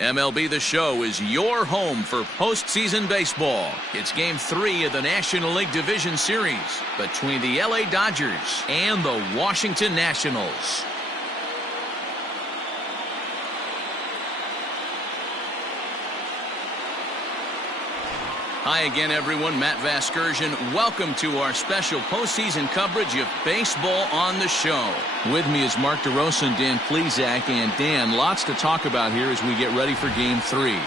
MLB The Show is your home for postseason baseball. It's Game 3 of the National League Division Series between the LA Dodgers and the Washington Nationals. Hi again, everyone. Matt Vasgersian. Welcome to our special postseason coverage of Baseball on the Show. With me is Mark DeRosa and Dan Plesac. And Dan, lots to talk about here as we get ready for Game 3.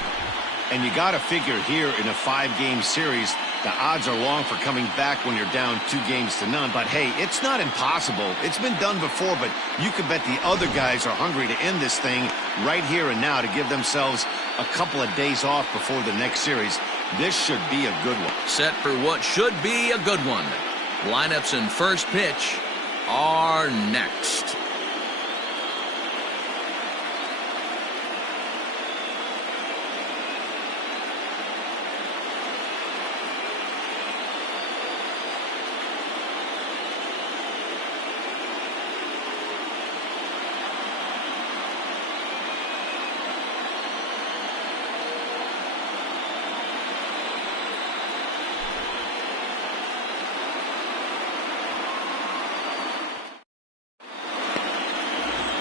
And you got to figure here in a 5-game series, the odds are long for coming back when you're down 2-0. But hey, it's not impossible. It's been done before, but you can bet the other guys are hungry to end this thing right here and now to give themselves a couple of days off before the next series. This should be a good one. Set for what should be a good one. Lineups and first pitch are next.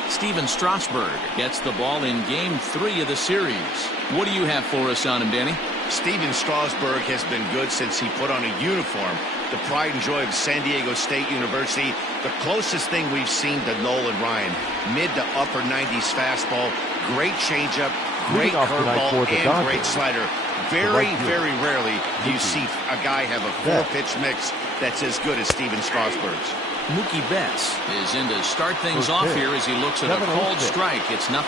Stephen Strasburg gets the ball in Game 3 of the series. What do you have for us on him, Danny? Stephen Strasburg has been good since he put on a uniform. The pride and joy of San Diego State University. The closest thing we've seen to Nolan Ryan. Mid to upper 90s fastball. Great changeup. Great curveball and great slider. Very, very rarely do you see a guy have a 4-pitch mix that's as good as Stephen Strasburg's. Mookie Betts is in to start things off here as he looks at a cold strike. It's 0-1.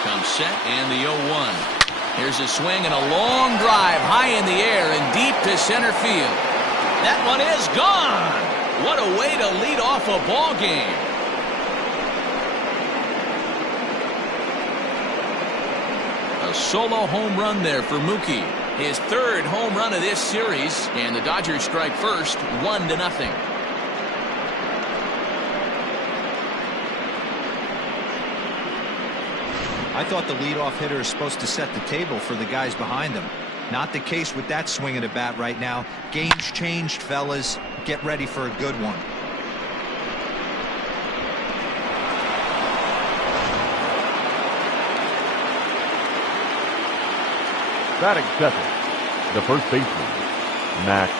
Comes set and the 0-1. Here's a swing and a long drive high in the air and deep to center field. That one is gone. What a way to lead off a ball game. A solo home run there for Mookie. His third home run of this series, and the Dodgers strike first, 1-0. I thought the leadoff hitter is supposed to set the table for the guys behind him. Not the case with that swing of the bat right now. Game's changed, fellas. Get ready for a good one. Batting second, the first baseman, Max.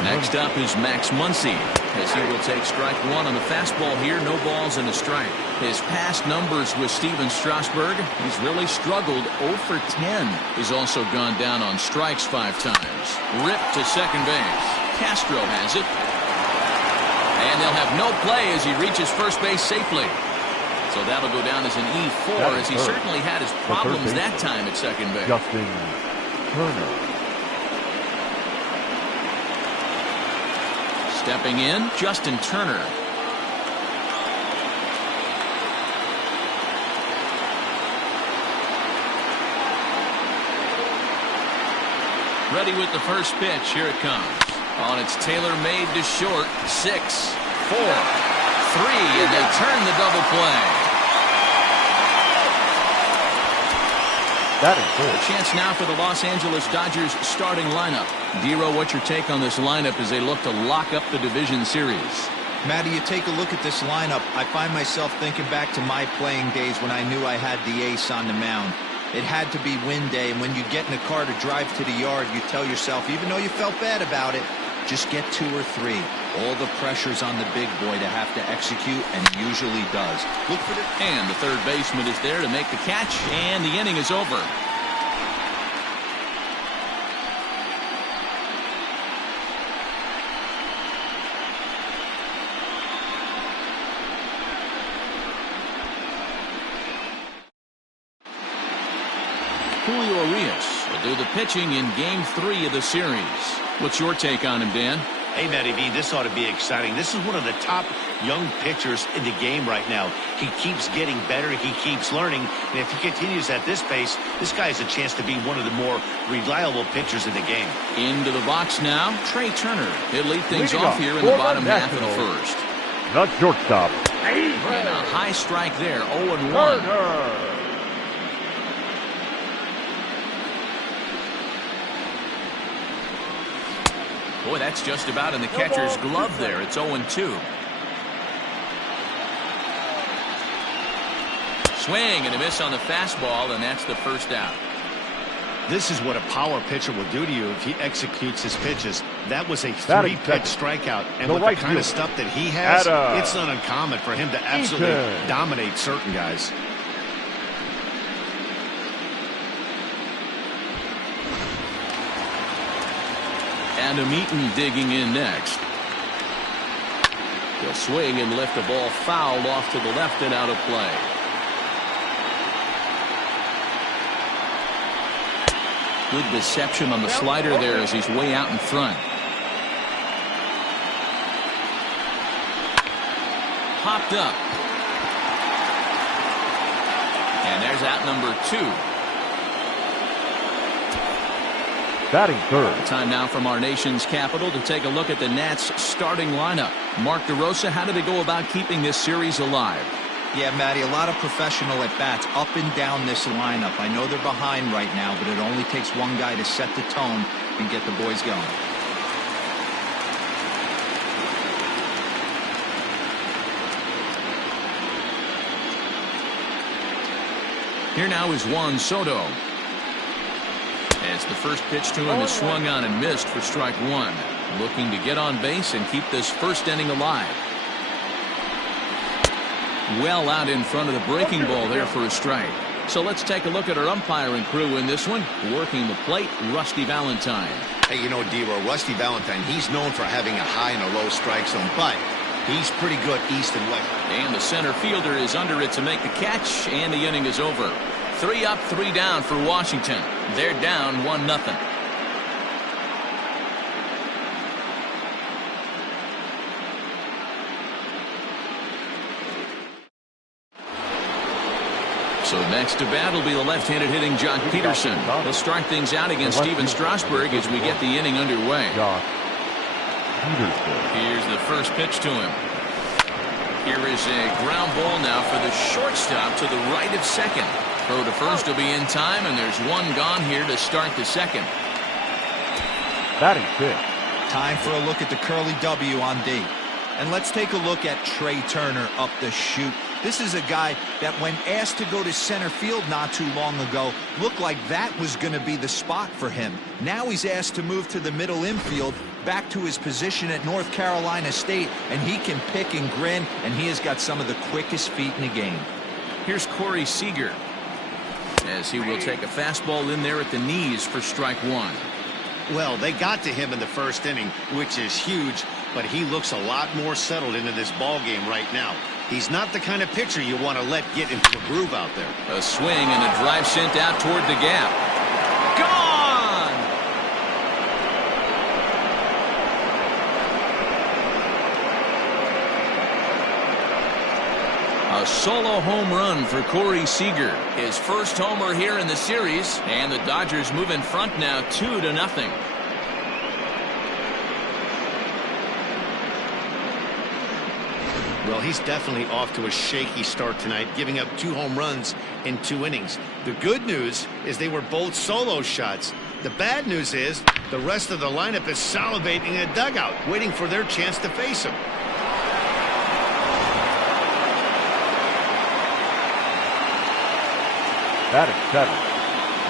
Next up is Max Muncy, as he will take strike one on the fastball here. No balls and a strike. His past numbers with Stephen Strasburg, he's really struggled. 0 for 10. He's also gone down on strikes 5 times. Ripped to second base. Castro has it. And they'll have no play as he reaches first base safely. So that'll go down as an E4, as he certainly had his problems that time at second base. Justin Turner. Stepping in, Justin Turner. Ready with the first pitch. Here it comes. On its tailor-made to short. 6, 4, 3, and they turn the double play. That is good. A chance now for the Los Angeles Dodgers starting lineup. Dero, what's your take on this lineup as they look to lock up the division series? Matty, you take a look at this lineup. I find myself thinking back to my playing days when I knew I had the ace on the mound. It had to be win day, and when you get in the car to drive to the yard, you tell yourself, even though you felt bad about it, just get 2 or 3. All the pressure's on the big boy to have to execute, and he usually does. Look for it. And the third baseman is there to make the catch, and the inning is over. Julio Urias will do the pitching in Game 3 of the series. What's your take on him, Dan? Hey, Matty V, this ought to be exciting. This is one of the top young pitchers in the game right now. He keeps getting better. He keeps learning. And if he continues at this pace, this guy has a chance to be one of the more reliable pitchers in the game. Into the box now, Trey Turner. He'll lead things off here in the bottom half of the first. The shortstop. And a high strike there, 0-1. Turner. Boy, that's just about in the catcher's glove there. It's 0-2. Swing and a miss on the fastball, and that's the first out. This is what a power pitcher will do to you if he executes his pitches. That was a 3-pitch strikeout. And with the kind of stuff that he has, it's not uncommon for him to absolutely dominate certain guys. Adam Eaton digging in next. He'll swing and lift the ball foul off to the left and out of play. Good deception on the slider there as he's way out in front. Popped up. And there's out number 2. Batting third. Time now from our nation's capital to take a look at the Nats starting lineup. Mark DeRosa, how do they go about keeping this series alive? Yeah, Matty, a lot of professional at-bats up and down this lineup. I know they're behind right now, but it only takes one guy to set the tone and get the boys going. Here now is Juan Soto. As the first pitch to him is swung on and missed for strike 1. Looking to get on base and keep this first inning alive. Well out in front of the breaking ball there for a strike. So let's take a look at our umpiring crew in this one. Working the plate, Rusty Valentine. Hey, you know, D-Row, Rusty Valentine, he's known for having a high and a low strike zone, but he's pretty good east and west. And the center fielder is under it to make the catch, and the inning is over. 3 up, 3 down for Washington. They're down 1-0. So next to bat will be the left-handed hitting Jock Peterson. He'll start things out against Steven Strasburg as we get the inning underway. Jock Peterson. Here's the first pitch to him. Here is a ground ball now for the shortstop to the right of second. Throw to first will be in time, and there's one gone here to start the second. Batting fifth. Time for a look at the curly W on D. And let's take a look at Trey Turner up the chute. This is a guy that when asked to go to center field not too long ago, looked like that was going to be the spot for him. Now he's asked to move to the middle infield, back to his position at North Carolina State, and he can pick and grin, and he has got some of the quickest feet in the game. Here's Corey Seager, as he will take a fastball in there at the knees for strike 1. Well, they got to him in the first inning, which is huge, but he looks a lot more settled into this ball game right now. He's not the kind of pitcher you want to let get into a groove out there. A swing and a drive sent out toward the gap. Gone! A solo home run for Corey Seager. His first homer here in the series, and the Dodgers move in front now 2-0. Well, he's definitely off to a shaky start tonight, giving up 2 home runs in 2 innings. The good news is they were both solo shots. The bad news is the rest of the lineup is salivating in a dugout, waiting for their chance to face him. Batting seventh.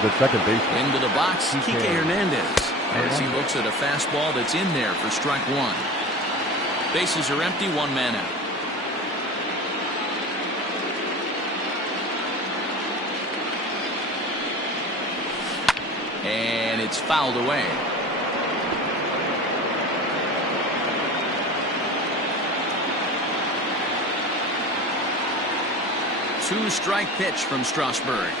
The second baseman. Into the box, Kike Hernandez, as he looks at a fastball that's in there for strike 1. Bases are empty, 1 man out. And it's fouled away. Two-strike pitch from Strasburg.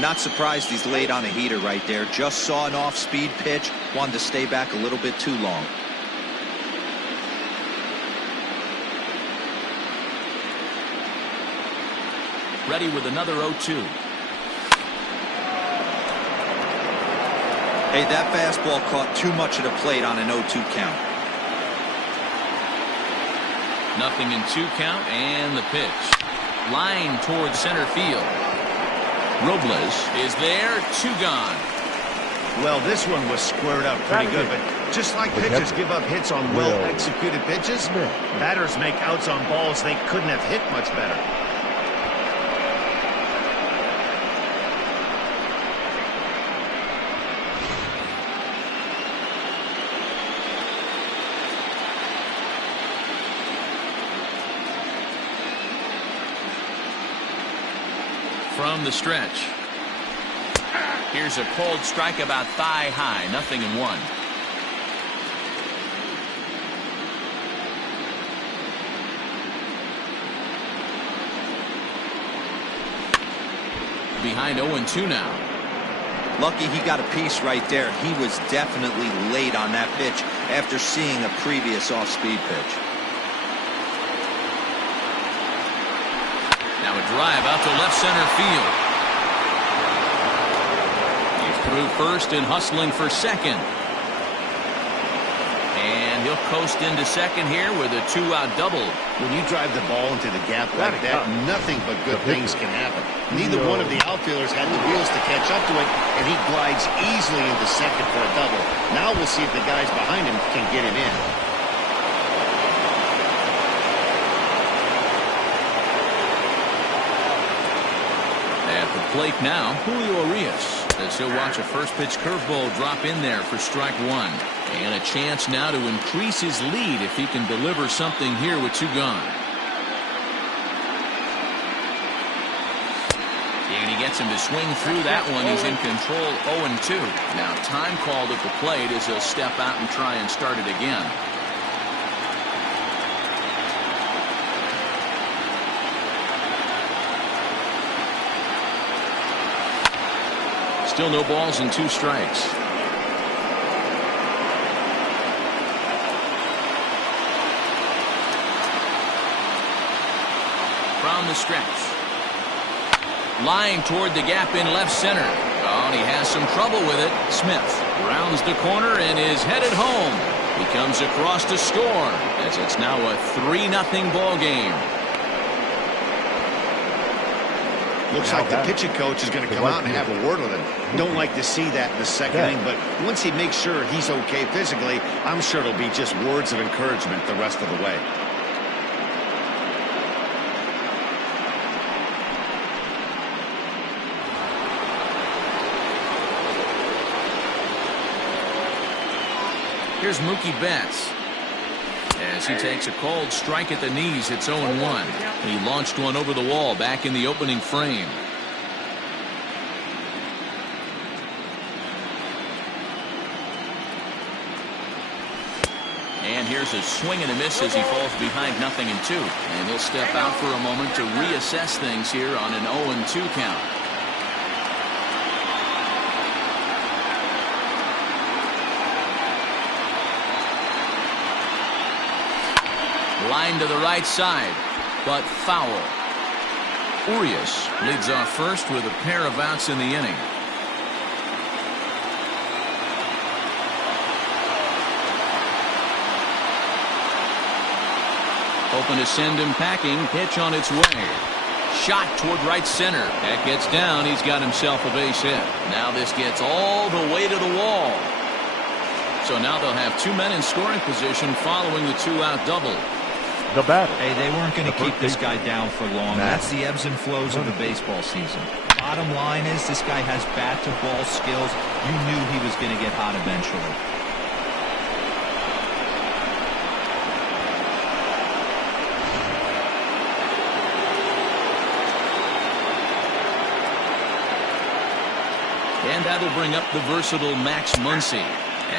Not surprised he's laid on a heater right there. Just saw an off-speed pitch. Wanted to stay back a little bit too long. Ready with another 0-2. Hey, that fastball caught too much of the plate on an 0-2 count. 0-2 count, and the pitch. Line towards center field. Robles is there. 2 gone. Well, this one was squared up pretty good, but just like pitchers give up hits on well-executed pitches, batters make outs on balls they couldn't have hit much better. From the stretch. Here's a cold strike about thigh high. 0-1. Behind 0-2 now. Lucky he got a piece right there. He was definitely late on that pitch after seeing a previous off-speed pitch. Now a drive out to left center field. He's through first and hustling for second. And he'll coast into second here with a 2-out double. When you drive the ball into the gap like that, nothing but good things can happen. Neither one of the outfielders had the wheels to catch up to it, and he glides easily into second for a double. Now we'll see if the guys behind him can get him in. At the plate now, Julio Urias, as he'll watch a first pitch curveball drop in there for strike 1. And a chance now to increase his lead if he can deliver something here with 2 gone. And he gets him to swing through that one. He's in control. 0-2. Now time called at the plate as he'll step out and try and start it again. Still no balls and 2 strikes. From the stretch. Line toward the gap in left center. Oh, and he has some trouble with it. Smith rounds the corner and is headed home. He comes across to score as it's now a 3-0 ball game. Looks like the pitching coach is going to come out and have a word with him. Don't like to see that in the second inning, but once he makes sure he's okay physically, I'm sure it'll be just words of encouragement the rest of the way. Here's Mookie Betts. As he takes a cold strike at the knees, it's 0-1. He launched one over the wall back in the opening frame. And here's a swing and a miss as he falls behind 0-2. And he'll step out for a moment to reassess things here on an 0-2 count. Line to the right side, but foul. Urias leads off first with a pair of outs in the inning. Hoping to send him packing. Pitch on its way. Shot toward right center. That gets down. He's got himself a base hit. Now this gets all the way to the wall. So now they'll have 2 men in scoring position following the 2-out double. The batter. Hey, they weren't going to keep this guy down for long. That's the ebbs and flows of the baseball season. Bottom line is this guy has bat-to-ball skills. You knew he was going to get hot eventually. And that'll bring up the versatile Max Muncy,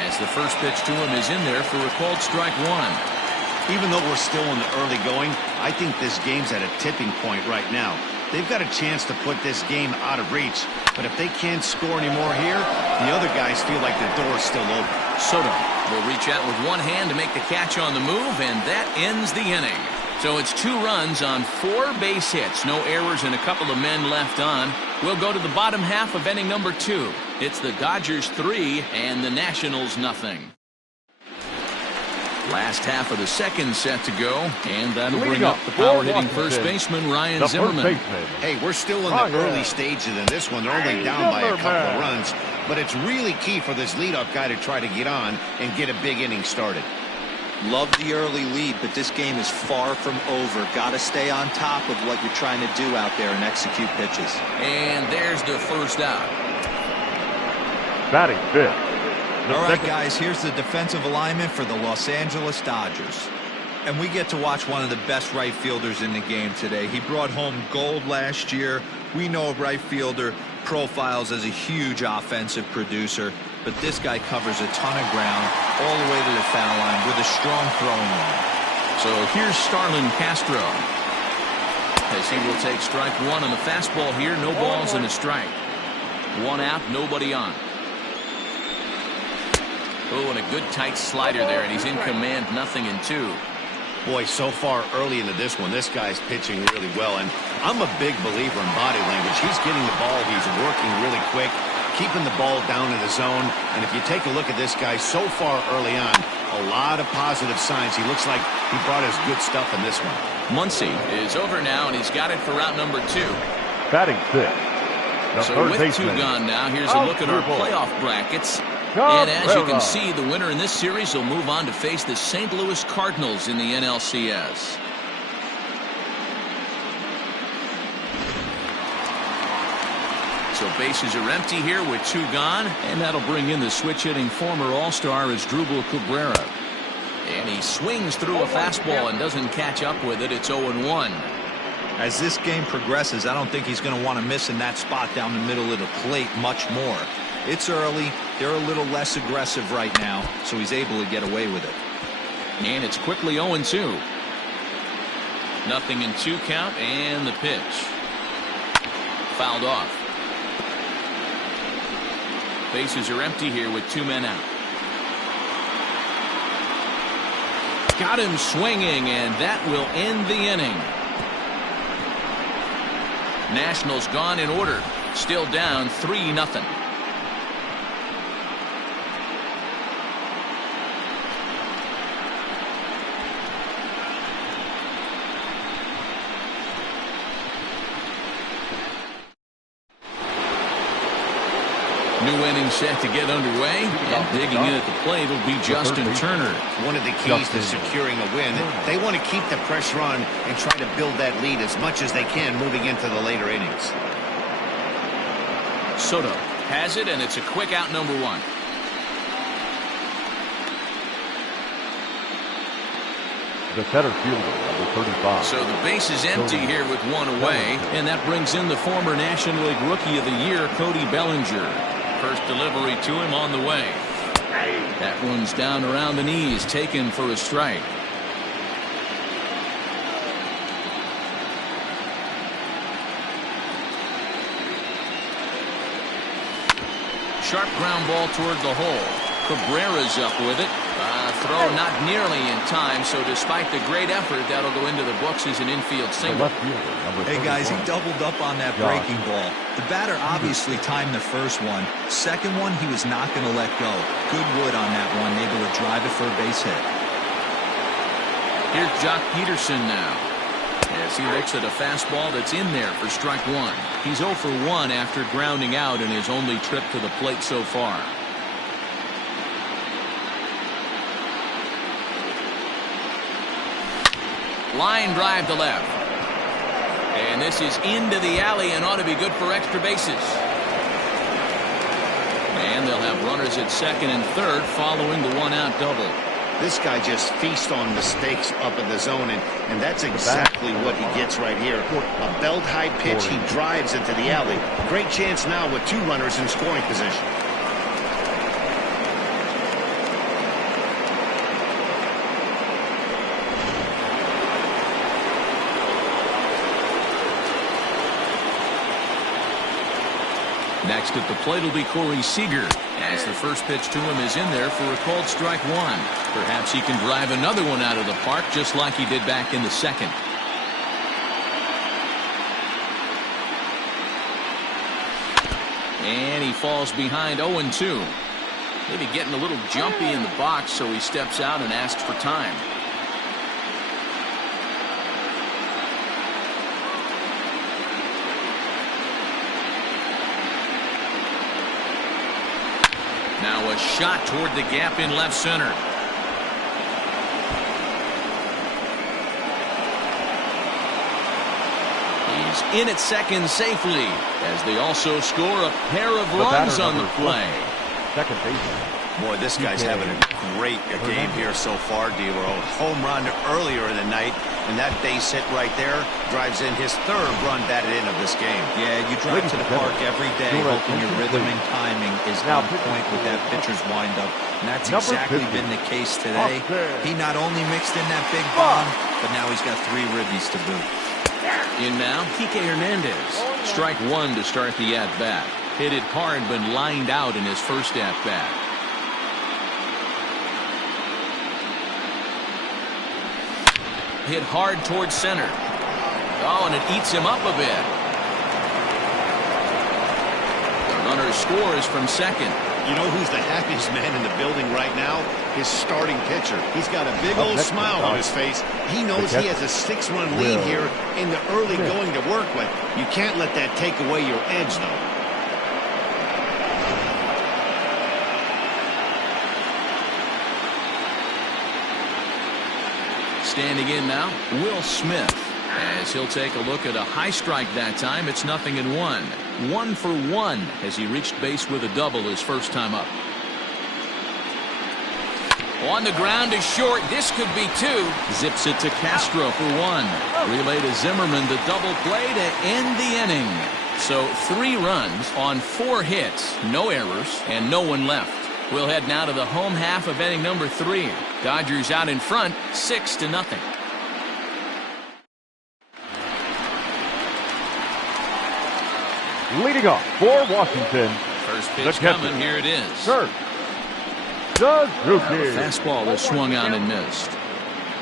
as the first pitch to him is in there for a called strike 1. Even though we're still in the early going, I think this game's at a tipping point right now. They've got a chance to put this game out of reach, but if they can't score anymore here, the other guys feel like the door's still open. Soto will reach out with one hand to make the catch on the move, and that ends the inning. So it's 2 runs on 4 base hits, no errors, and a couple of men left on. We'll go to the bottom half of inning number 2. It's the Dodgers 3 and the Nationals 0. Last half of the second set to go, and that'll bring up the power-hitting first baseman, Ryan Zimmerman. Hey, we're still in the early stages in this one. They're only down by a couple of runs, but it's really key for this leadoff guy to try to get on and get a big inning started. Love the early lead, but this game is far from over. Got to stay on top of what you're trying to do out there and execute pitches. And there's the first out. Batting fifth. All right, guys, here's the defensive alignment for the Los Angeles Dodgers. And we get to watch one of the best right fielders in the game today. He brought home gold last year. We know a right fielder profiles as a huge offensive producer, but this guy covers a ton of ground all the way to the foul line with a strong throwing line. So here's Starlin Castro, as he will take strike one on the fastball here. No balls and a strike. One out, nobody on. Oh, and a good tight slider there, and he's in command, 0-2. Boy, so far early into this one, this guy's pitching really well, and I'm a big believer in body language. He's getting the ball, he's working really quick, keeping the ball down in the zone, and if you take a look at this guy so far early on, a lot of positive signs. He looks like he brought his good stuff in this one. Muncy is over now, and he's got it for out number 2. Batting sixth. So with 2 gone now, here's a look at our playoff brackets. And as you can see, the winner in this series will move on to face the St. Louis Cardinals in the NLCS. So bases are empty here with 2 gone, and that'll bring in the switch-hitting former All-Star Asdrubal Cabrera. And he swings through a fastball and doesn't catch up with it. It's 0-1. As this game progresses, I don't think he's going to want to miss in that spot down the middle of the plate much more. It's early. They're a little less aggressive right now, so he's able to get away with it. And it's quickly 0-2. 0-2 count, and the pitch. Fouled off. Bases are empty here with 2 men out. Got him swinging, and that will end the inning. Nationals gone in order. Still down 3-0. New inning set to get underway, and digging in at the plate will be Justin Turner. One of the keys to securing a win. They want to keep the pressure on and try to build that lead as much as they can moving into the later innings. Soto has it, and it's a quick out, number 1. The center fielder, number 35. So the base is empty here with 1 away, and that brings in the former National League Rookie of the Year, Cody Bellinger. First delivery to him on the way. That one's down around the knees, taken for a strike. Sharp ground ball toward the hole. Cabrera's up with it. Throw not nearly in time, so despite the great effort, that'll go into the books as an infield single. Hey guys, he doubled up on that breaking ball. The batter obviously timed the first one. Second one, he was not going to let go. Good wood on that one, able to drive it for a base hit. Here's Jock Peterson now, as he looks at a fastball that's in there for strike 1. He's 0 for 1 after grounding out in his only trip to the plate so far. Line drive to left. And this is into the alley and ought to be good for extra bases. And they'll have runners at second and third following the 1-out double. This guy just feasts on mistakes up in the zone, and that's exactly what he gets right here. A belt-high pitch, he drives into the alley. Great chance now with 2 runners in scoring position. Next at the plate will be Corey Seager, as the first pitch to him is in there for a called strike 1. Perhaps he can drive another one out of the park just like he did back in the second. And he falls behind 0-2. Maybe getting a little jumpy in the box, so he steps out and asks for time. Now a shot toward the gap in left center. He's in at second safely, as they also score a pair of runs on the play. Second baseman. Boy, this guy's having a great game here so far, D-Roll. Home run earlier in the night, and that base hit right there drives in his third run batted in of this game. Yeah, you drive to the park every day hoping your rhythm and timing is on point with that pitcher's windup, and that's exactly been the case today. He not only mixed in that big bomb, but now he's got 3 ribbies to boot. In now, Kike Hernandez. Strike 1 to start the at-bat. Hit it hard, but lined out in his first at-bat. Hit hard towards center. Oh, and it eats him up a bit. The runner scores from second. You know who's the happiest man in the building right now? His starting pitcher. He's got a big old smile on his face. He knows he has a 6-run lead here in the early going to work with. You can't let that take away your edge, though. Standing in now, Will Smith, as he'll take a look at a high strike that time. It's 0-1. 1 for 1 as he reached base with a double his first time up. On the ground is short. This could be 2. Zips it to Castro for 1. Relay to Zimmerman, the double play to end the inning. So 3 runs on 4 hits, no errors, and no one left. We'll head now to the home half of inning number 3. Dodgers out in front, 6-0. Leading off for Washington. First pitch coming. Here it is. Sir. Suzuki. Fastball is swung on and missed.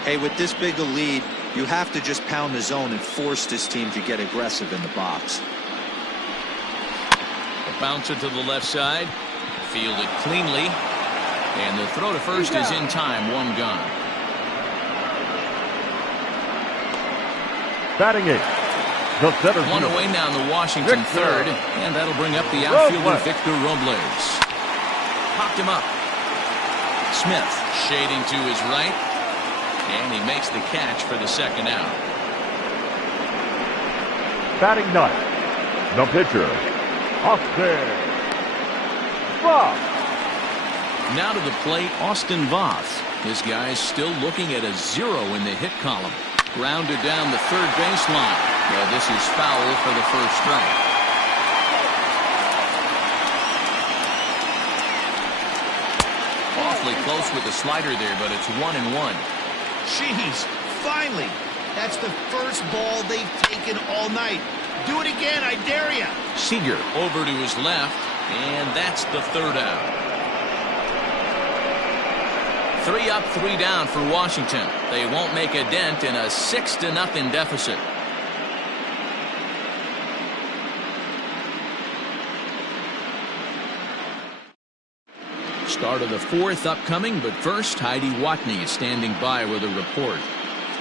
Hey, with this big a lead, you have to just pound the zone and force this team to get aggressive in the box. A bouncer to the left side. Fielded cleanly. And the throw to first is in time. 1 gone. Batting 8. The center 1 away now in the Washington third. And that'll bring up the outfielder Victor Robles. Popped him up. Smith shading to his right. And he makes the catch for the second out. Batting 9. The pitcher, Austin Voth. Now to the plate, Austin Voth. This guy is still looking at a 0 in the hit column. Grounded down the third baseline. Well, this is foul for the first strike. Awfully close with the slider there, but it's 1-1. Jeez, finally. That's the first ball they've taken all night. Do it again, I dare you. Seager over to his left, and that's the third out. 3 up, 3 down for Washington. They won't make a dent in a 6-0 deficit. Start of the 4th upcoming, but first, Heidi Watney is standing by with a report.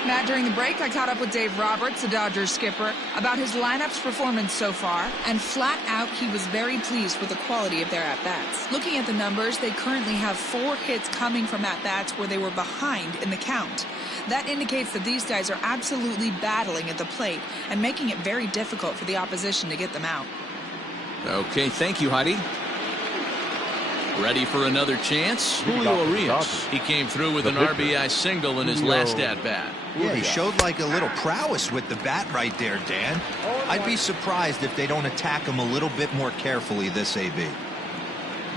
Matt, during the break, I caught up with Dave Roberts, the Dodgers skipper, about his lineup's performance so far, and flat out, he was very pleased with the quality of their at-bats. Looking at the numbers, they currently have 4 hits coming from at-bats where they were behind in the count. That indicates that these guys are absolutely battling at the plate and making it very difficult for the opposition to get them out. Okay, thank you, Heidi. Ready for another chance? Julio Urias. He came through with an RBI single in his last at-bat. Yeah, he showed like a little prowess with the bat right there, Dan. I'd be surprised if they don't attack him a little bit more carefully this AB.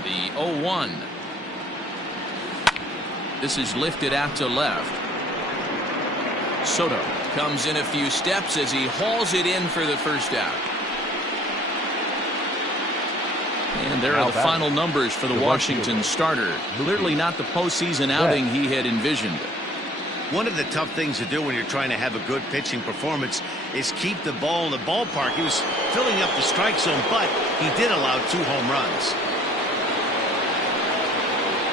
The 0-1. This is lifted out to left. Soto comes in a few steps as he hauls it in for the first out. And there are the final numbers for the Washington starter. Clearly not the postseason outing he had envisioned. One of the tough things to do when you're trying to have a good pitching performance is keep the ball in the ballpark. He was filling up the strike zone, but he did allow 2 home runs.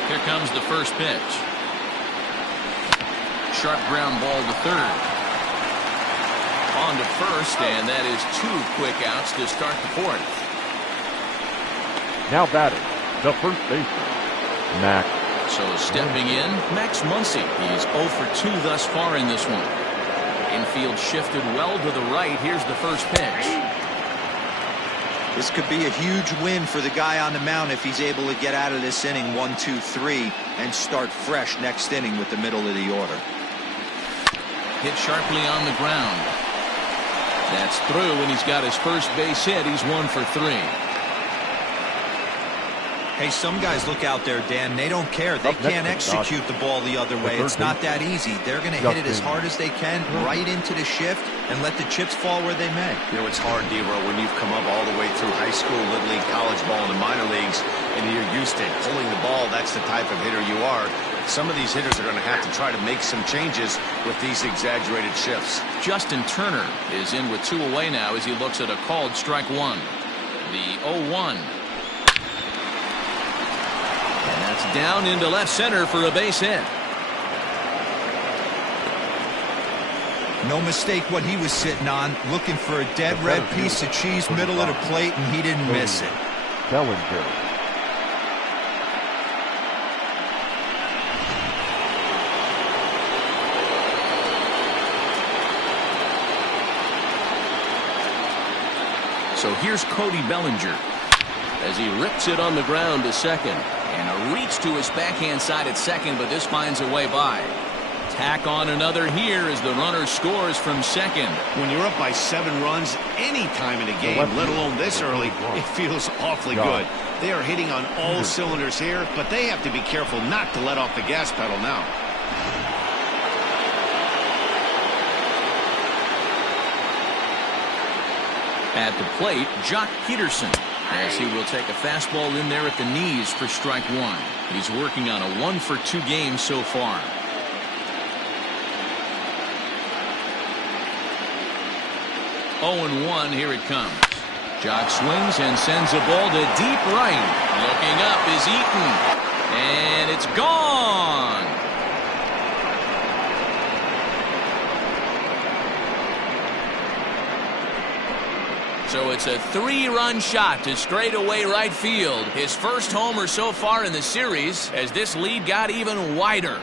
Here comes the first pitch. Sharp ground ball to third. On to first, and that is 2 quick outs to start the fourth. Now batting, the first baseman, Max. So stepping in, Max Muncy. He's 0 for 2 thus far in this one. Infield shifted well to the right. Here's the first pitch. This could be a huge win for the guy on the mound if he's able to get out of this inning 1, 2, 3 and start fresh next inning with the middle of the order. Hit sharply on the ground. That's through, and he's got his first base hit. He's 1 for 3. Hey, some guys look out there, Dan. They don't care. They can't execute the ball the other way. It's not that easy. They're going to hit it as hard as they can right into the shift and let the chips fall where they may. You know, it's hard, D-Row, when you've come up all the way through high school, Little League, college ball, and the minor leagues, and you're used to pulling the ball. That's the type of hitter you are. Some of these hitters are going to have to try to make some changes with these exaggerated shifts. Justin Turner is in with 2 away now as he looks at a called strike 1. The 0-1. And that's down into left center for a base hit. No mistake what he was sitting on, looking for a dead red piece of cheese middle of the plate, and he didn't miss it. Bellinger. So here's Cody Bellinger as he rips it on the ground to second. And a reach to his backhand side at second, but this finds a way by. Tack on another here as the runner scores from second. When you're up by 7 runs any time in a game, let alone this early, it feels awfully good. They are hitting on all cylinders here, but they have to be careful not to let off the gas pedal now. At the plate, Jock Peterson, as he will take a fastball in there at the knees for strike 1. He's working on a 1 for 2 game so far. Oh and 1, here it comes. Jock swings and sends a ball to deep right. Looking up is Eaton, and it's gone. So it's a 3-run shot to straightaway right field. His first homer so far in the series as this lead got even wider.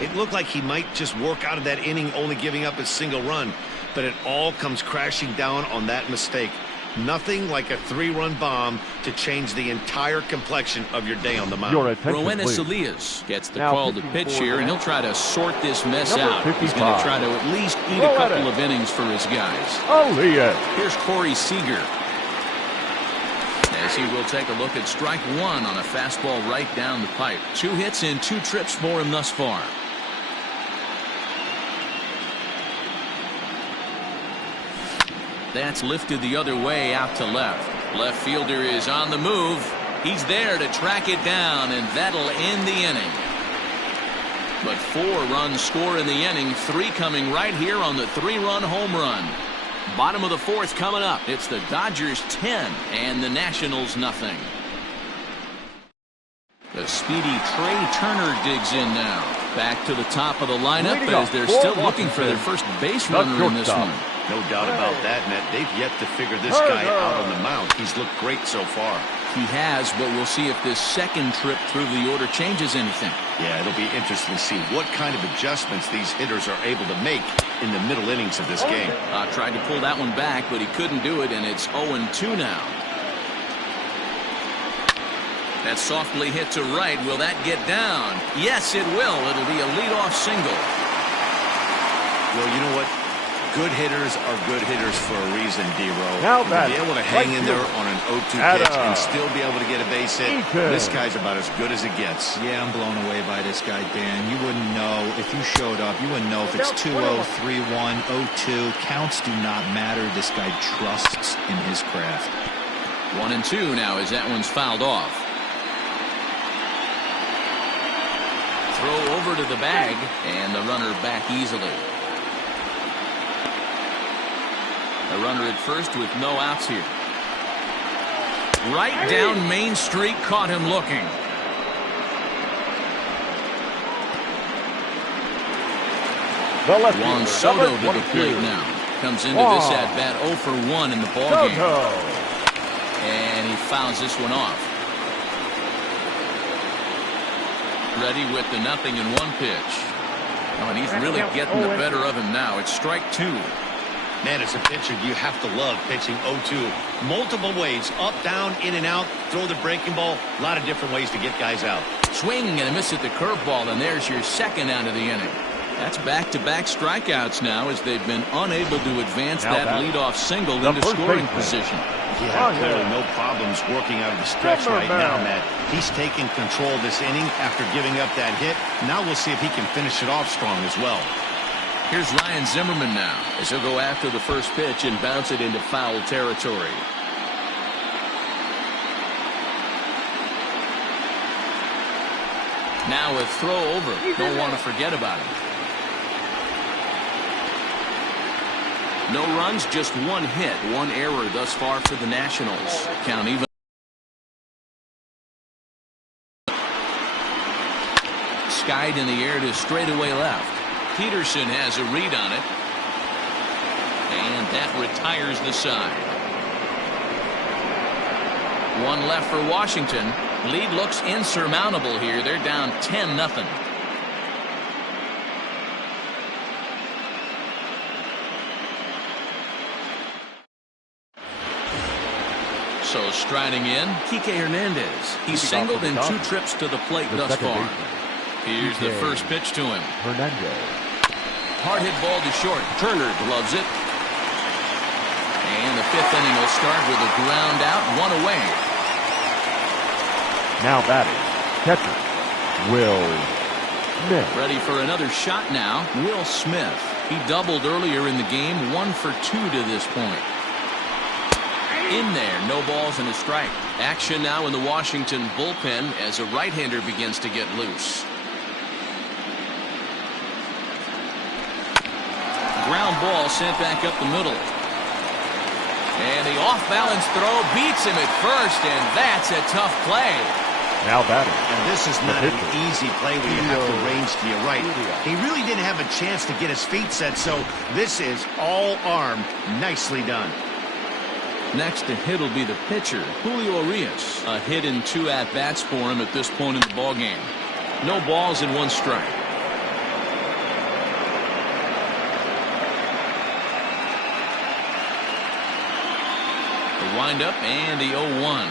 It looked like he might just work out of that inning only giving up a single run, but it all comes crashing down on that mistake. Nothing like a 3-run bomb to change the entire complexion of your day on the mound. Roenis Elias gets the call to pitch here, and he'll try to sort this mess out. He's going to try to at least eat a couple of innings for his guys. Elias. Here's Corey Seager as he will take a look at strike 1 on a fastball right down the pipe. 2 hits and 2 trips for him thus far. That's lifted the other way out to left. Left fielder is on the move. He's there to track it down, and that'll end the inning. But 4 runs score in the inning, 3 coming right here on the 3-run home run. Bottom of the 4th coming up. It's the Dodgers 10 and the Nationals nothing. The speedy Trey Turner digs in now. Back to the top of the lineup as they're still looking for their first base runner in this one. No doubt about that, Matt. They've yet to figure this guy out on the mound. He's looked great so far. He has, but we'll see if this second trip through the order changes anything. Yeah, it'll be interesting to see what kind of adjustments these hitters are able to make in the middle innings of this game. Tried to pull that one back, but he couldn't do it, and it's 0-2 now. That's softly hit to right. Will that get down? Yes, it will. It'll be a leadoff single. Well, you know what? Good hitters are good hitters for a reason, D-Row. Now to be able to hang in there on an 0-2 pitch and still be able to get a base hit, this guy's about as good as it gets. Yeah, I'm blown away by this guy, Dan. You wouldn't know if you showed up. You wouldn't know if it's 2-0, 3-1, 0-2. Counts do not matter. This guy trusts in his craft. 1-2 now as that one's fouled off. Throw over to the bag, and the runner back easily. A runner at first with no outs here. Right down Main Street, caught him looking. Juan Soto to the plate now. Comes into this at-bat 0 for 1 in the ballgame. And he fouls this one off. Ready with the 0-1 pitch. Oh, and he's really getting the better of him now. It's strike 2. Man, as a pitcher, you have to love pitching 0-2. Multiple ways, up, down, in and out, throw the breaking ball. A lot of different ways to get guys out. Swing and a miss at the curveball, and there's your second out of the inning. That's back-to-back strikeouts now as they've been unable to advance that leadoff single into scoring position. Yeah, clearly no problems working out of the stretch right now, Matt. He's taking control of this inning after giving up that hit. Now we'll see if he can finish it off strong as well. Here's Ryan Zimmerman now as he'll go after the first pitch and bounce it into foul territory. Now a throw over. Don't want to forget about it. No runs, just one hit, one error thus far for the Nationals. Count even. Skied in the air to straightaway left. Peterson has a read on it. And that retires the side. One left for Washington. Lead looks insurmountable here. They're down 10-0. So striding in, Kike Hernandez. He's singled in 2 trips to the plate thus far. Here's the first pitch to him. Hernandez. Hard hit ball to short. Turner gloves it. And the 5th inning will start with a ground out, 1 away. Now batting, catcher, Will Smith. Ready for another shot now, Will Smith. He doubled earlier in the game, 1 for 2 to this point. In there, no balls and a strike. Action now in the Washington bullpen as a right-hander begins to get loose. Ground ball sent back up the middle. And the off-balance throw beats him at first, and that's a tough play. Now batting. And this is not an easy play when you have to range to your right. He really didn't have a chance to get his feet set, so this is all arm. Nicely done. Next to hit will be the pitcher, Julio Urias. A hit in 2 at-bats for him at this point in the ballgame. No balls and 1 strike. The windup and the 0-1.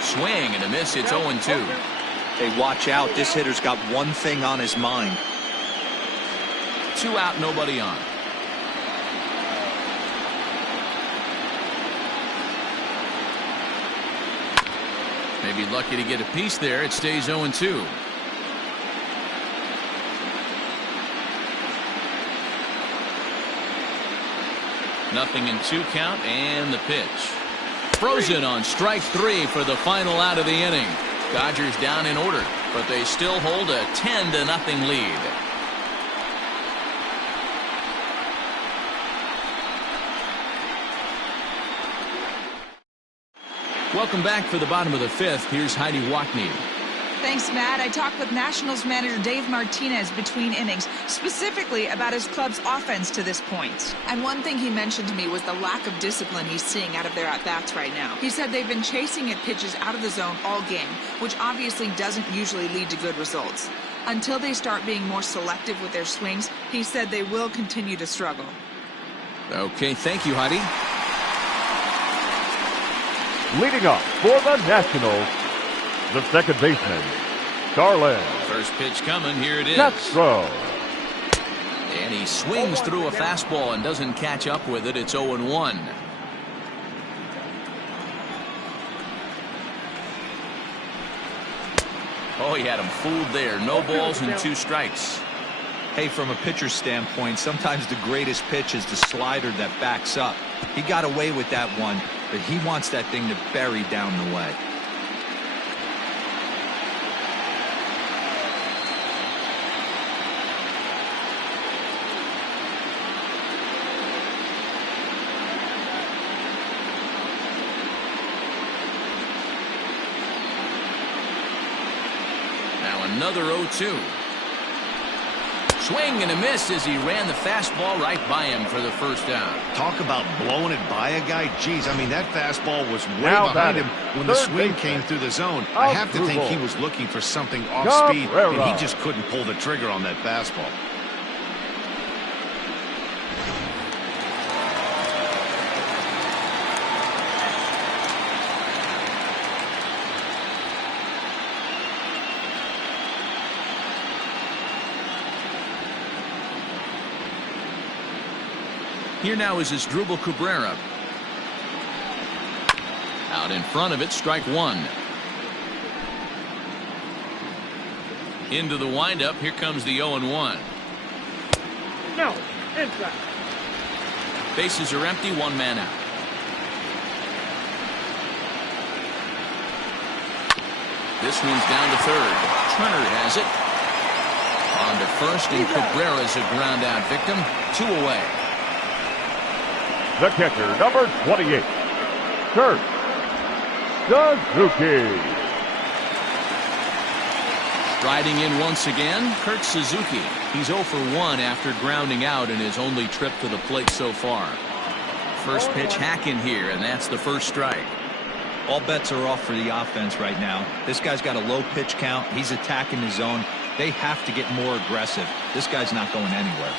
Swing and a miss. It's 0-2. Hey, watch out. This hitter's got one thing on his mind. 2 out, nobody on. Maybe lucky to get a piece there. It stays 0-2. Nothing in 2 count, and the pitch. Frozen on strike 3 for the final out of the inning. Dodgers down in order, but they still hold a 10-0 lead. Welcome back for the bottom of the 5th. Here's Heidi Watney. Thanks, Matt. I talked with Nationals manager Dave Martinez between innings, specifically about his club's offense to this point. And one thing he mentioned to me was the lack of discipline he's seeing out of their at-bats right now. He said they've been chasing at pitches out of the zone all game, which obviously doesn't usually lead to good results. Until they start being more selective with their swings, he said they will continue to struggle. Okay, thank you, Heidi. Leading up for the Nationals, the second baseman, Starlin First pitch coming. Here it is. Castro. And he swings through a fastball and doesn't catch up with it. It's 0-1. Oh, he had him fooled there. No balls and 2 strikes. Hey, from a pitcher's standpoint, sometimes the greatest pitch is the slider that backs up. He got away with that one, but he wants that thing to bury down the way. Another 0-2. Swing and a miss as he ran the fastball right by him for the first down. Talk about blowing it by a guy. Geez, I mean, that fastball was way Now behind him when the third swing baseman. came through the zone. I have to think he was looking for something off speed, and he just couldn't pull the trigger on that fastball. Here now is Asdrubal Cabrera. Out in front of it, strike one. Into the windup, here comes the 0-1. No, inside. Bases are empty, one man out. This one's down to third. Turner has it. On to first, and Cabrera's a ground out victim. 2 away. The catcher, number 28, Kurt Suzuki. Striding in once again, Kurt Suzuki. He's 0 for 1 after grounding out in his only trip to the plate so far. First pitch hacking here, and that's the first strike. All bets are off for the offense right now. This guy's got a low pitch count. He's attacking the zone. They have to get more aggressive. This guy's not going anywhere.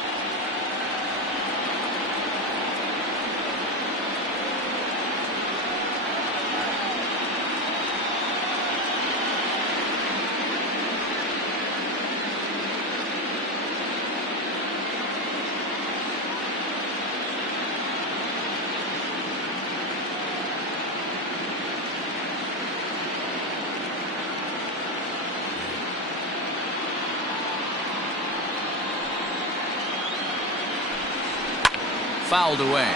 Fouled away.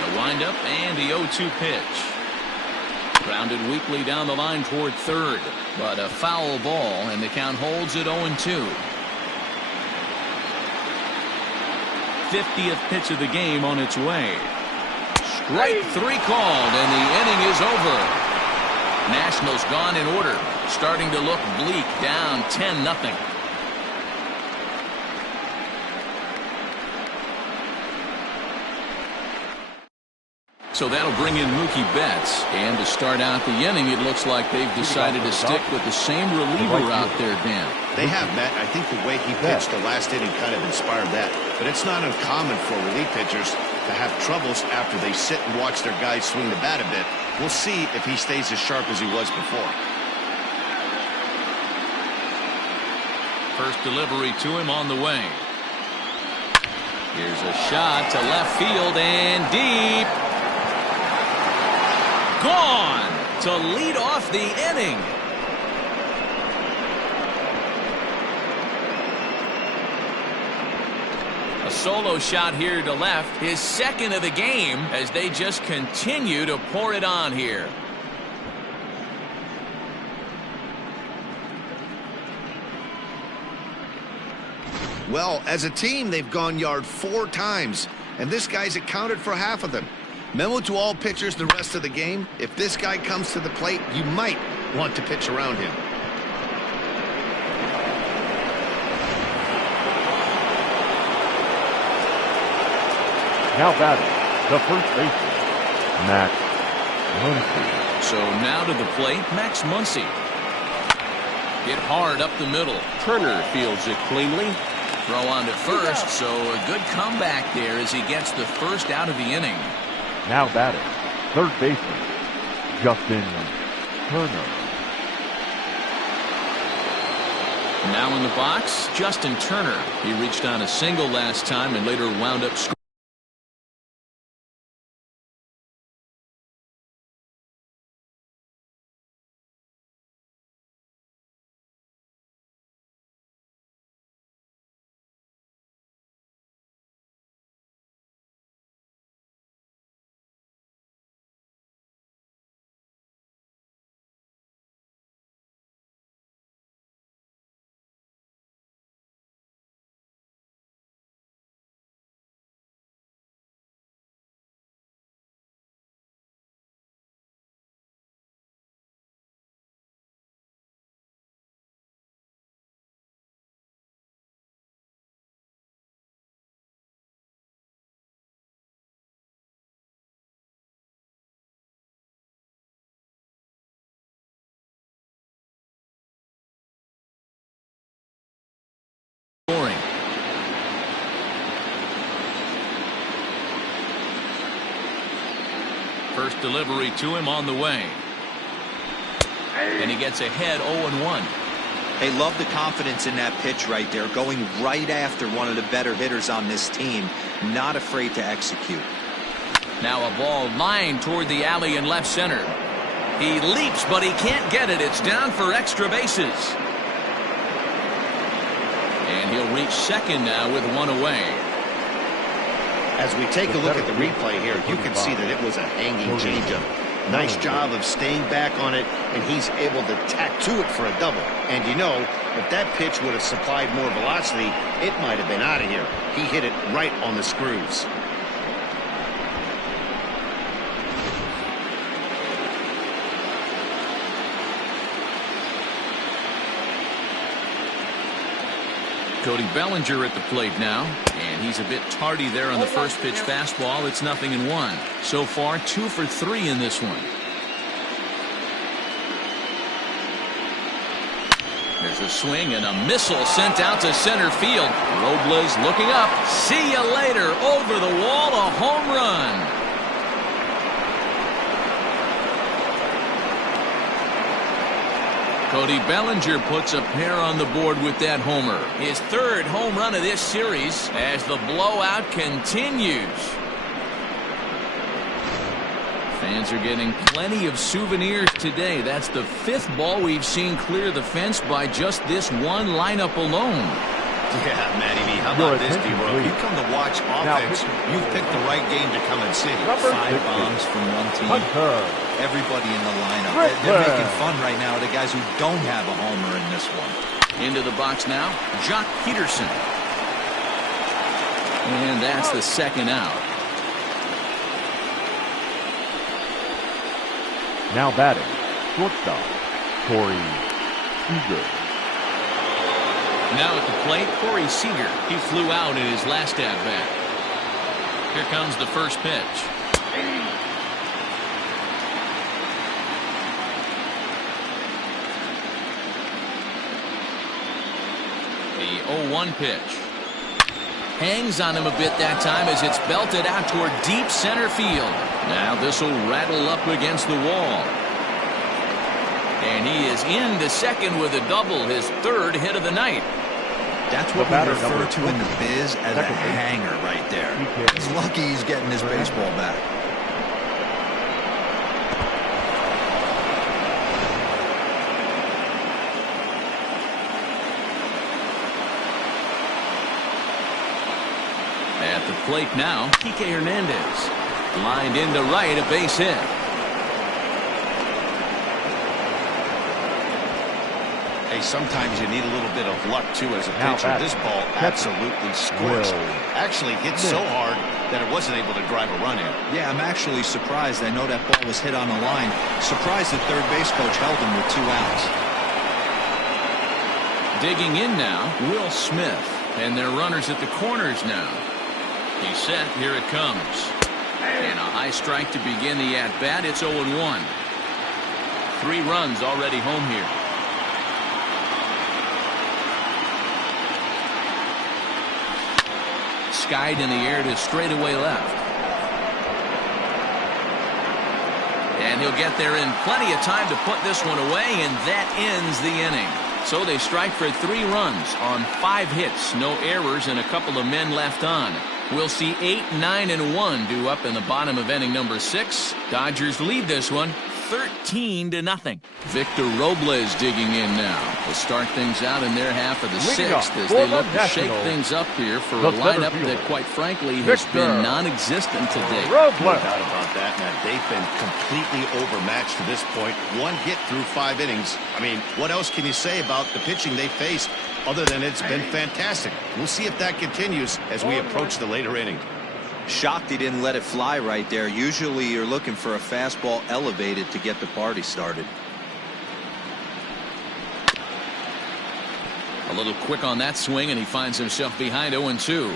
The windup and the 0-2 pitch. Grounded weakly down the line toward third, but a foul ball, and the count holds at 0-2. 50th pitch of the game on its way. Strike 3 called, and the inning is over. Nationals gone in order, starting to look bleak, down 10-0. So that'll bring in Mookie Betts, and to start out the inning, it looks like they've decided to stick with the same reliever out there, Dan. They have, Matt. I think the way he pitched the last inning kind of inspired that. But it's not uncommon for relief pitchers to have troubles after they sit and watch their guys swing the bat a bit. We'll see if he stays as sharp as he was before. First delivery to him on the way. Here's a shot to left field and deep. Gone to lead off the inning. A solo shot here to left, his second of the game, as they just continue to pour it on here. Well, as a team, they've gone yard 4 times, and this guy's accounted for half of them. Memo to all pitchers the rest of the game: if this guy comes to the plate, you might want to pitch around him. Now batting, the first baseman, Max Muncy. So now to the plate, Max Muncy. Hit hard up the middle. Turner fields it cleanly. Throw on to first, so a good comeback there as he gets the first out of the inning. Now batting, third baseman, Justin Turner. Now in the box, Justin Turner. He reached on a single last time and later wound up scoring. First delivery to him on the way. And he gets ahead 0-1. Hey, love the confidence in that pitch right there, going right after one of the better hitters on this team, not afraid to execute. Now a ball lined toward the alley in left center. He leaps, but he can't get it. It's down for extra bases. And he'll reach second now with one away. As we take a look at the replay here, you can see that it was a hanging changeup. Nice job of staying back on it, and he's able to tack to it for a double. And you know, if that pitch would have supplied more velocity, it might have been out of here. He hit it right on the screws. Cody Bellinger at the plate now, and he's a bit tardy there on the first pitch fastball. It's 0-1. So far 2 for 3 in this one. There's a swing and a missile sent out to center field. Robles looking up. See you later. Over the wall, a home run. Cody Bellinger puts a pair on the board with that homer. His third home run of this series as the blowout continues. Fans are getting plenty of souvenirs today. That's the 5th ball we've seen clear the fence by just this one lineup alone. Yeah, Matty V, how about this, D-Roy? You come to watch offense, you've picked the right game to come and see. 5 bombs from one team. Everybody in the lineup. They're making fun right now of the guys who don't have a homer in this one. Into the box now, Jock Peterson. And that's the second out. Now batting, shortstop, Corey Seager. Now at the plate, Corey Seager. He flew out in his last at-bat. Here comes the first pitch. The 0-1 pitch. Hangs on him a bit that time as it's belted out toward deep center field. Now this will rattle up against the wall. And he is into second with a double, his 3rd hit of the night. That's what we refer to in the biz as a hanger right there. He's lucky he's getting his baseball back. At the plate now, Kike Hernandez. Lined into right, a base hit. Hey, sometimes you need a little bit of luck, too, as a pitcher. This ball absolutely scorched. Actually hit so hard that it wasn't able to drive a run in. Yeah, I'm actually surprised. I know that ball was hit on the line. Surprised the third base coach held him with 2 outs. Digging in now, Will Smith. And their runners at the corners now. He's set. Here it comes. And a high strike to begin the at-bat. It's 0-1. 3 runs already home here. Skied in the air to straightaway left. And he'll get there in plenty of time to put this one away, and that ends the inning. So they strike for 3 runs on 5 hits, no errors, and a couple of men left on. We'll see 8, 9, and 1 due up in the bottom of inning number 6. Dodgers lead this one 13-0. Victor Robles digging in now to start things out in their half of the 6th as they look to shake things up here for a lineup that, quite frankly, has been non-existent today. No doubt about that, Matt. They've been completely overmatched to this point. 1 hit through 5 innings. I mean, what else can you say about the pitching they faced other than it's been fantastic? We'll see if that continues as we approach the later inning. Shocked he didn't let it fly right there. Usually you're looking for a fastball elevated to get the party started. A little quick on that swing, and he finds himself behind 0-2.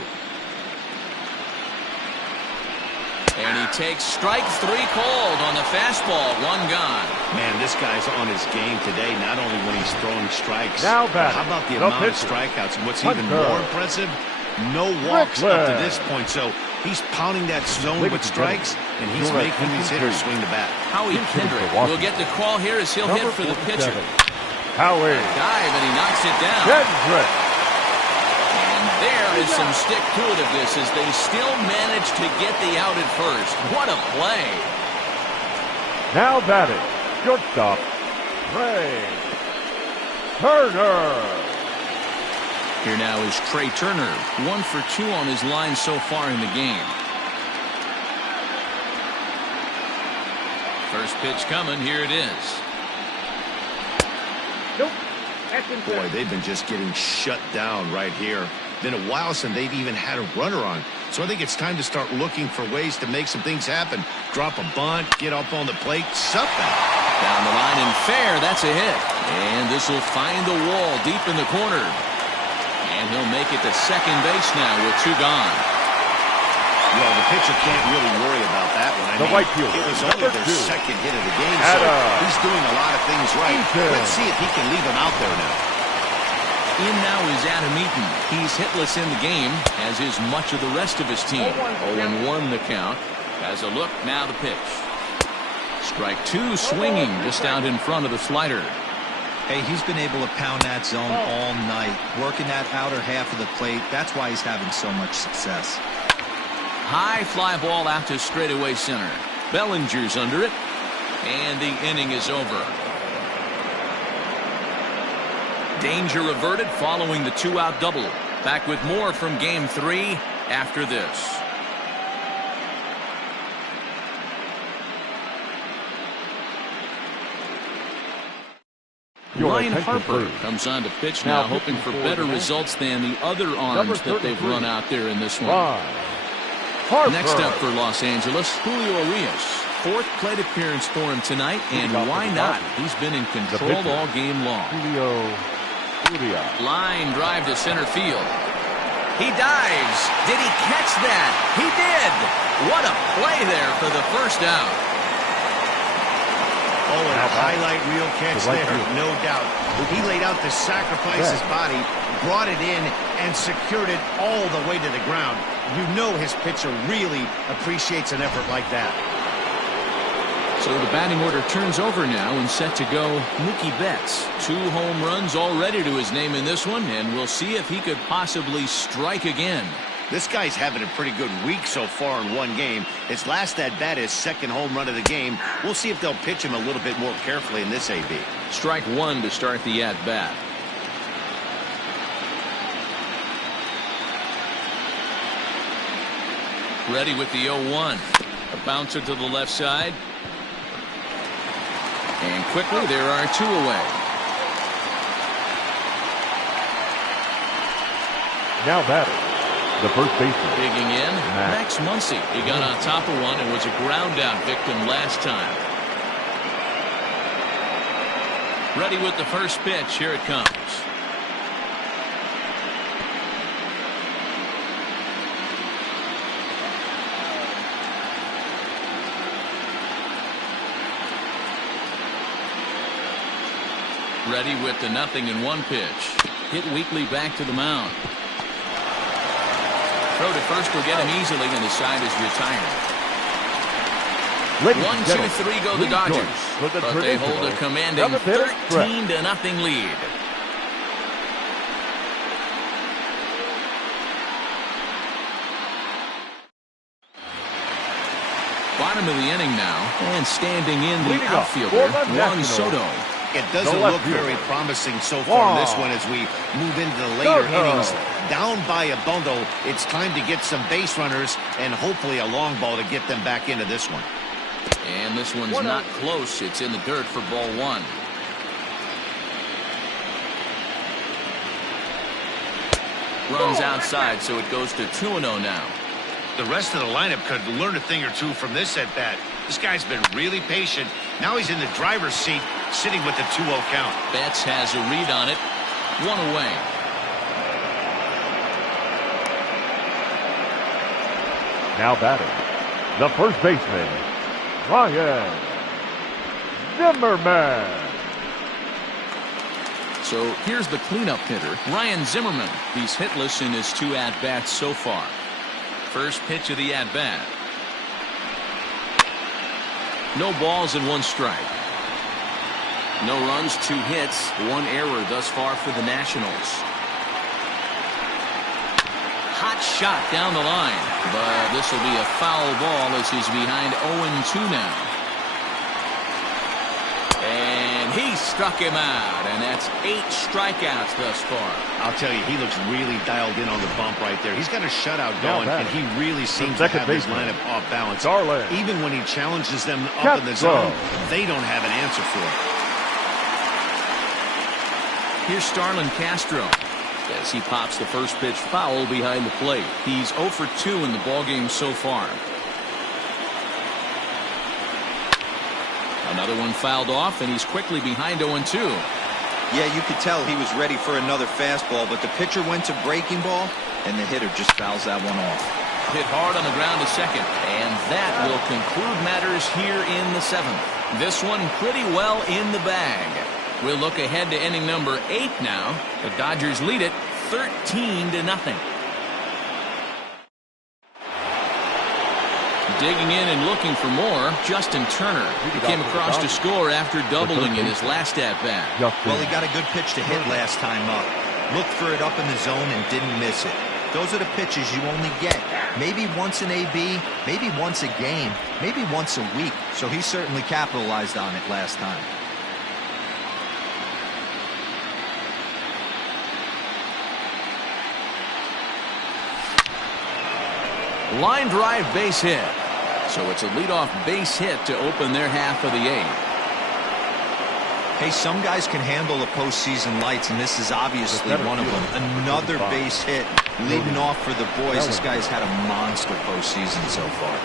And he takes strike 3 called on the fastball. 1 gone. Man, this guy's on his game today, not only when he's throwing strikes, now but how about the amount of strikeouts? And what's even more impressive, no walks up to this point. So He's pounding that zone with strikes, and he's making these hitters swing the bat. Howie Kendrick will get the call here as he'll hit for the pitcher. Howie. Dive, and he knocks it down. Kendrick. And there is some stick to it of this as they still manage to get the out at first. What a play. Now batting, shortstop, Trey Turner. Here now is Trey Turner, 1 for 2 on his line so far in the game. First pitch coming, here it is. Nope. That's inside. Boy, they've been just getting shut down right here. Been a while since they've even had a runner on. So I think it's time to start looking for ways to make some things happen. Drop a bunt, get up on the plate, something. Down the line and fair, that's a hit. And this will find the wall deep in the corner. And he'll make it to second base now with 2 gone. Well, the pitcher can't really worry about that one. The right fielder, it was only their 2. second hit of the game, so he's doing a lot of things right. Let's see if he can leave him out there now. In now is Adam Eaton. He's hitless in the game, as is much of the rest of his team. 0-1 the count. Has a look, now the pitch. Strike 2 swinging just out in front of the slider. Hey, he's been able to pound that zone all night, working that outer half of the plate. That's why he's having so much success. High fly ball out to straightaway center. Bellinger's under it, and the inning is over. Danger averted following the 2-out double. Back with more from Game 3 after this. Ryan Harper comes on to pitch now, hoping for better results than the other arms that they've run out there in this one. Next up for Los Angeles, Julio Urias. 4th plate appearance for him tonight, and why not? He's been in control all game long. Line drive to center field. He dives. Did he catch that? He did. What a play there for the first out. Oh, and a highlight reel catch there, no doubt. He laid out to sacrifice his body, brought it in, and secured it all the way to the ground. You know his pitcher really appreciates an effort like that. So the batting order turns over now and set to go Mookie Betts. 2 home runs already to his name in this one, and we'll see if he could possibly strike again. This guy's having a pretty good week so far in one game. His last at bat, his 2nd home run of the game. We'll see if they'll pitch him a little bit more carefully in this AB. Strike 1 to start the at bat. Ready with the 0-1. A bouncer to the left side. And quickly there are 2 away. Now batting, the first baseman. Digging in, Max Muncy. He got on top of one and was a ground out victim last time. Ready with the first pitch. Here it comes. Ready with the 0-1 pitch. Hit weakly back to the mound. Throw to first will get him easily, and the side is retired. 1-2-3 go the Dodgers, but they hold a commanding 13-0 lead. Bottom of the inning now, and standing in the outfielder, Juan Soto. It doesn't look very promising so far in this one as we move into the later innings. Down by a bundle, it's time to get some base runners and hopefully a long ball to get them back into this one. And this one's not close. It's in the dirt for ball 1. Runs outside, so it goes to 2-0 now. The rest of the lineup could learn a thing or two from this at bat. This guy's been really patient. Now he's in the driver's seat, sitting with the 2-0 count. Betts has a read on it. 1 away. Now batting, the first baseman, Ryan Zimmerman. So here's the cleanup hitter, Ryan Zimmerman. He's hitless in his 2 at-bats so far. First pitch of the at-bat. No balls and 1 strike. No runs, 2 hits, 1 error thus far for the Nationals. Hot shot down the line, but this will be a foul ball as he's behind 0-2 now. And he struck him out, and that's 8 strikeouts thus far. I'll tell you, he looks really dialed in on the bump right there. He's got a shutout going, and he really seems to have his lineup off balance. Even when he challenges them up in the zone, they don't have an answer for it. Here's Starlin Castro as he pops the first pitch foul behind the plate. He's 0 for 2 in the ballgame so far. Another one fouled off, and he's quickly behind 0-2. Yeah, you could tell he was ready for another fastball, but the pitcher went to breaking ball, and the hitter just fouls that one off. Hit hard on the ground to second, and that will conclude matters here in the 7th. This one pretty well in the bag. We'll look ahead to inning number 8 now. The Dodgers lead it 13-0. Digging in and looking for more, Justin Turner. He came across to score after doubling in his last at-bat. Well, he got a good pitch to hit last time up. Looked for it up in the zone and didn't miss it. Those are the pitches you only get. Maybe once an AB, maybe once a game, maybe once a week. So he certainly capitalized on it last time. Line drive base hit. So it's a leadoff base hit to open their half of the 8th. Hey, some guys can handle the postseason lights, and this is obviously one of them. Another base hit leading off for the boys. This guy's had a monster postseason so far.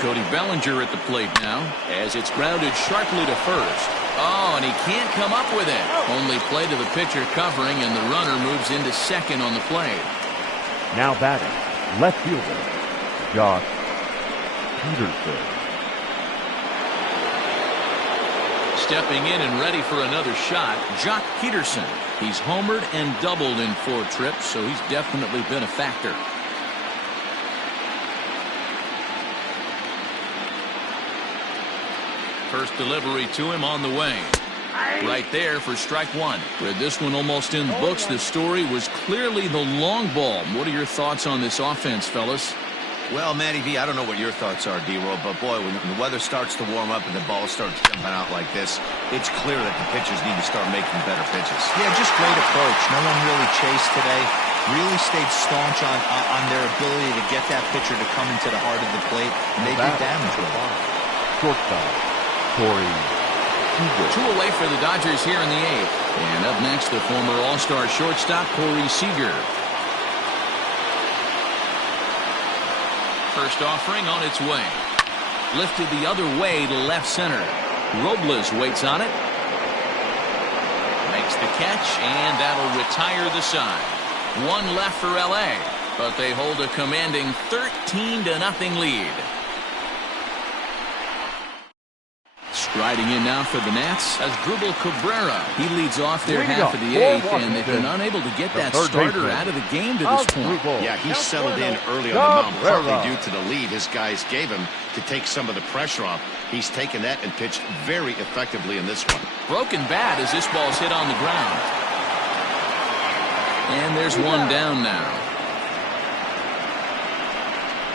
Cody Bellinger at the plate now as it's grounded sharply to first. Oh, and he can't come up with it. Only play to the pitcher covering, and the runner moves into second on the play. Now batting, left fielder, Josh Peterson. Stepping in and ready for another shot, Jock Peterson. He's homered and doubled in 4 trips, so he's definitely been a factor. First delivery to him on the way. Right there for strike 1. With this one almost in the books, the story was clearly the long ball. What are your thoughts on this offense, fellas? Well, Matty V, I don't know what your thoughts are, D-Roll, but boy, when the weather starts to warm up and the ball starts jumping out like this, it's clear that the pitchers need to start making better pitches. Yeah, just great approach. No one really chased today. Really stayed staunch on their ability to get that pitcher to come into the heart of the plate, and they did damage with it. Shortstop, Corey Seager. 2 away for the Dodgers here in the 8th. And up next, the former All-Star shortstop, Corey Seager. First offering on its way. Lifted the other way to left center. Robles waits on it. Makes the catch, and that'll retire the side. 1 left for L.A., but they hold a commanding 13-0 lead. Striding in now for the Nats as Drupal Cabrera. He leads off their half of the 8th, and they've been unable to get that starter out of the game to this point. Yeah, he settled in early on the mound, partly due to the lead his guys gave him to take some of the pressure off. He's taken that and pitched very effectively in this one. Broken bat as this ball's hit on the ground. And there's one down now.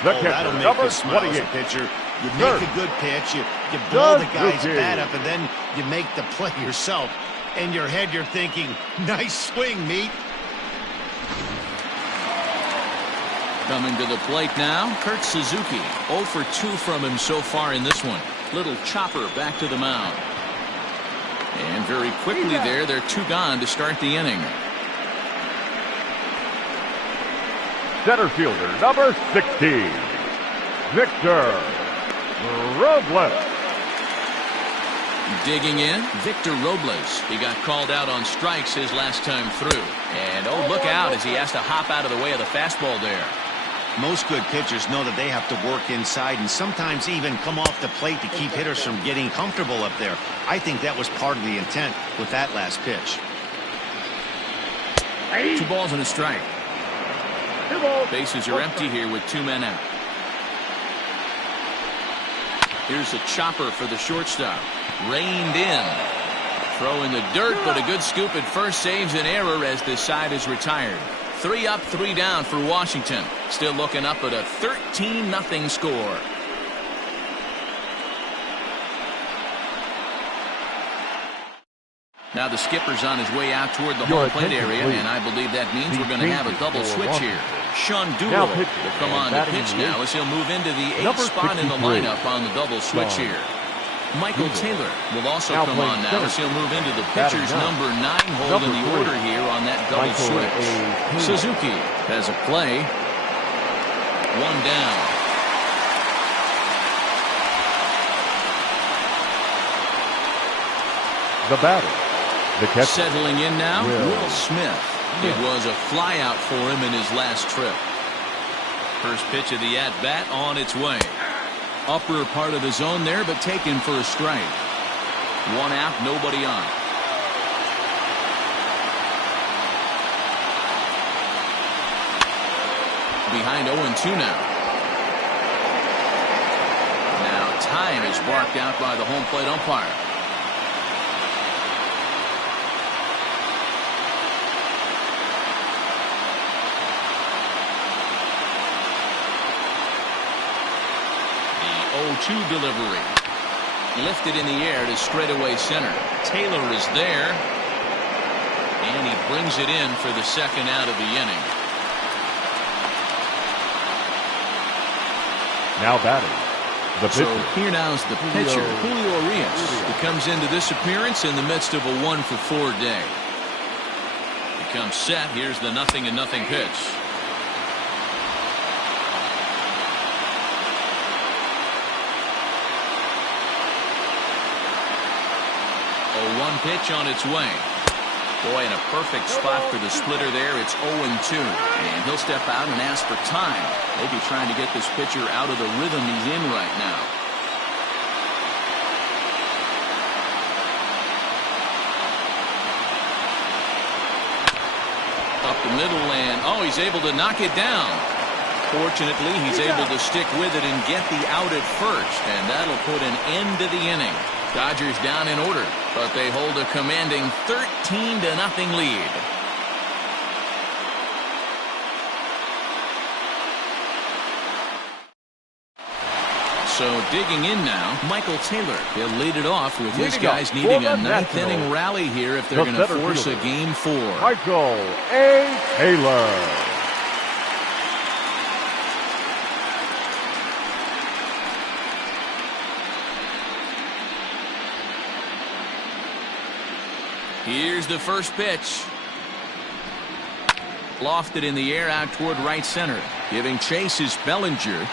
That'll make you smile as a pitcher. You make a good pitch, you blow the guy's bat up, and then you make the play yourself. In your head, you're thinking, nice swing, meat. Coming to the plate now, Kurt Suzuki. 0 for 2 from him so far in this one. Little chopper back to the mound. And very quickly there, they're 2 gone to start the inning. Center fielder, number 16, Victor Robles. Digging in, Victor Robles. He got called out on strikes his last time through. And oh, look out as he has to hop out of the way of the fastball there. Most good pitchers know that they have to work inside and sometimes even come off the plate to keep hitters from getting comfortable up there. I think that was part of the intent. with that last pitch. 2 balls and a strike. 2 balls. Bases are empty here with 2 men out. Here's a chopper for the shortstop. Reined in. Throw in the dirt, but a good scoop at first saves an error as this side is retired. 3 up, 3 down for Washington. Still looking up at a 13-0 score. Now the skipper's on his way out toward the home plate area, and I believe that means we're going to have a double switch here. Sean Doolittle will come on to pitch now as he'll move into the 8th spot in the lineup on the double switch here. Michael Taylor will also come on now as he'll move into the pitcher's number 9 hole in the order here on that double switch. Suzuki has a play. 1 down. The batter. The catcher. Settling in now, Will Smith. It was a flyout for him in his last trip. First pitch of the at-bat on its way. Upper part of the zone there, but taken for a strike. 1 out, nobody on. Behind 0-2 now. Now time is barked out by the home plate umpire. The 0-2 delivery. Lifted in the air to straightaway center. Taylor is there. And he brings it in for the 2nd out of the inning. Now batting. The pitcher. So here now's the pitcher, Julio Urias, who comes into this appearance in the midst of a 1-for-4 day. He comes set. Here's the 0-0 pitch. 0-1 pitch on its way. Boy, in a perfect spot for the splitter there. It's 0-2. And he'll step out and ask for time. Maybe trying to get this pitcher out of the rhythm he's in right now. Up the middle, and oh, he's able to knock it down. Fortunately, he's able to stick with it and get the out at first. And that'll put an end to the inning. Dodgers down in order, but they hold a commanding 13-0 lead. So digging in now, Michael Taylor. He'll lead it off with his guys needing a 9th inning rally here if they're going to force a game 4. Michael A. Taylor. Here's the first pitch. Lofted in the air out toward right center. Giving chase is Bellinger.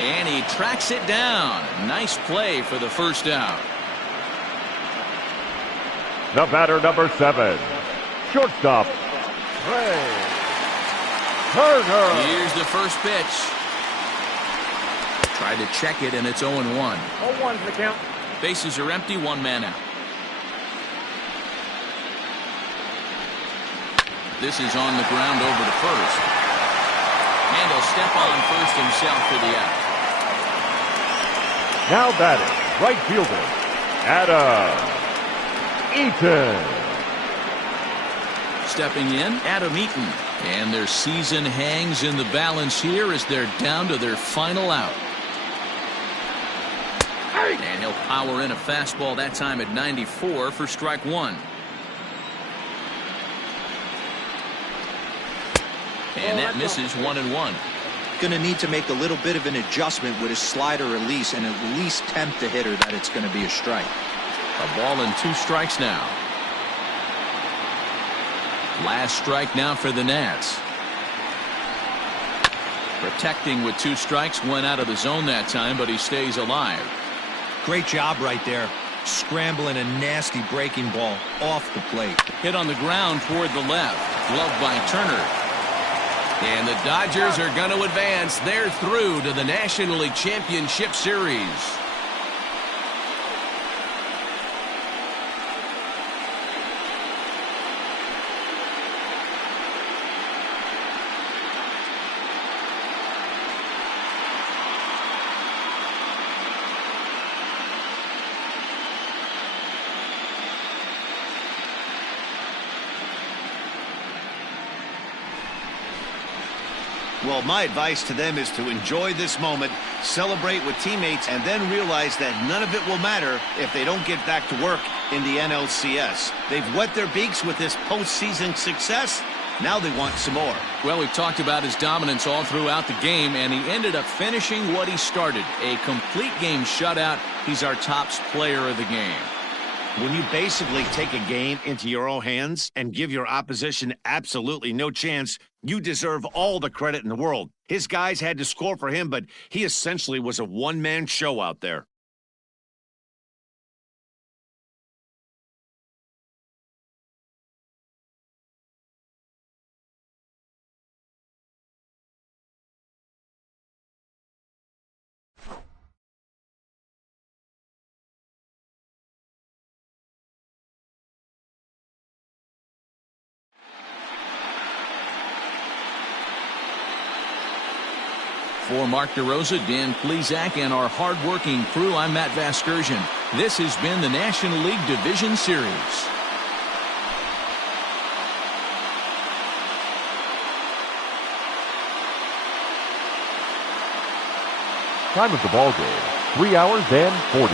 And he tracks it down. Nice play for the first out. The batter, number 7. Shortstop, Trea Turner. Here's the first pitch. Tried to check it, and it's 0-1. 0-1's the count. Bases are empty, 1 man out. This is on the ground over to first. And he'll step on first himself for the out. Now batting, right fielder, Adam Eaton. Stepping in, Adam Eaton. And their season hangs in the balance here as they're down to their final out. And he'll power in a fastball that time at 94 for strike 1. And that misses 1-1. Going to need to make a little bit of an adjustment with his slider release and at least tempt the hitter that it's going to be a strike. A ball and 2 strikes now. Last strike now for the Nats. Protecting with 2 strikes, went out of the zone that time, but he stays alive. Great job right there. Scrambling a nasty breaking ball off the plate. Hit on the ground toward the left. Gloved by Turner. And the Dodgers are going to advance. They're through to the National League Championship Series. Well, my advice to them is to enjoy this moment, celebrate with teammates, and then realize that none of it will matter if they don't get back to work in the NLCS. They've wet their beaks with this postseason success. Now they want some more. Well, we've talked about his dominance all throughout the game, and he ended up finishing what he started. A complete game shutout. He's our top player of the game. When you basically take a game into your own hands and give your opposition absolutely no chance, you deserve all the credit in the world. His guys had to score for him, but he essentially was a one-man show out there. For Mark DeRosa, Dan Plesac, and our hard-working crew, I'm Matt Vasgersian. This has been the National League Division Series. Time of the ball game, 3 hours and 40.